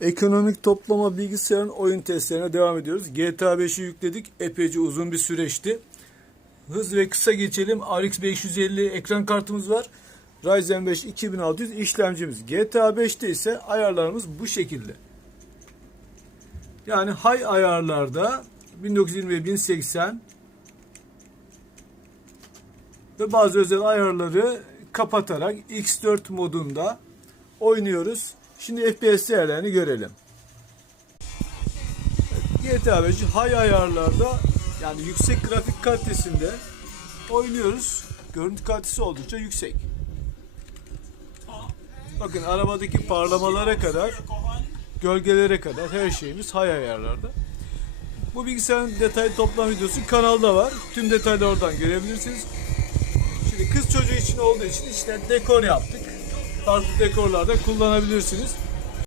Ekonomik toplama bilgisayarın oyun testlerine devam ediyoruz. GTA 5'i yükledik. Epeyce uzun bir süreçti. Hız ve kısa geçelim. RX 550 ekran kartımız var. Ryzen 5 2600 işlemcimiz. GTA 5'te ise ayarlarımız bu şekilde. Yani high ayarlarda 1920 ve 1080 ve bazı özel ayarları kapatarak X4 modunda oynuyoruz. Şimdi FPS değerlerini görelim. GTA 5 high ayarlarda yani yüksek grafik kalitesinde oynuyoruz. Görüntü kalitesi oldukça yüksek. Bakın arabadaki parlamalara kadar, gölgelere kadar her şeyimiz high ayarlarda. Bu bilgisayarın detaylı toplam videosu kanalda var. Tüm detayları oradan görebilirsiniz. Şimdi kız çocuğu için olduğu için işte dekor yaptık. Farklı dekorlarda kullanabilirsiniz.